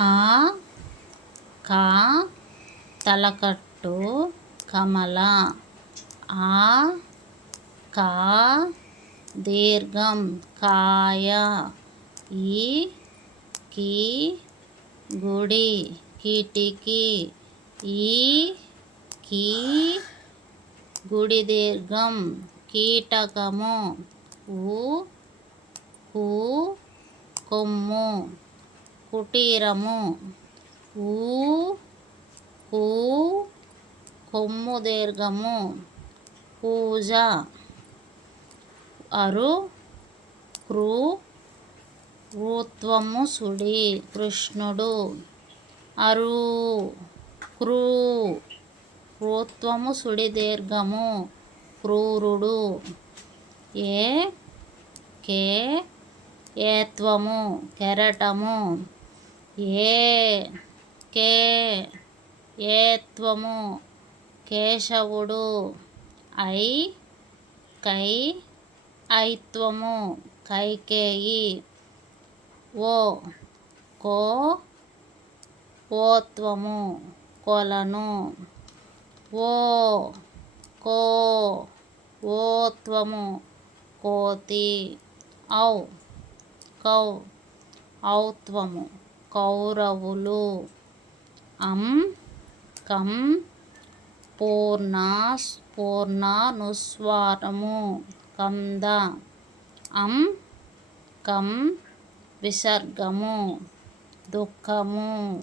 ఆ కా తలకట్టు కమల. ఆ కా దీర్ఘం కాయ. ఈ కీ గుడి కిటికీ. ఈ కీ గుడి దీర్ఘం కీటకము. ఊ కూ కొమ్ము కుటీరము. ఊ కూ కొమ్ము దీర్ఘము పూజ. అరు క్రూ ఊత్వము సుడి కృష్ణుడు. అరు క్రూ ఊత్వము సుడి దీర్ఘము క్రూరుడు. ఏ కే ఏత్వము కెరటము. ఏ కే ఏత్వము కేశవుడు. ఐ కై ఐత్వము కైకేయి. ఓ కో ఓత్వము కొలను. ఓ కో ఓత్వము కోతి. ఔ కౌ ఔత్వము కౌరవులు. అం కం పూర్ణానుస్వారము కంద. అం కం విసర్గము దుఃఖము.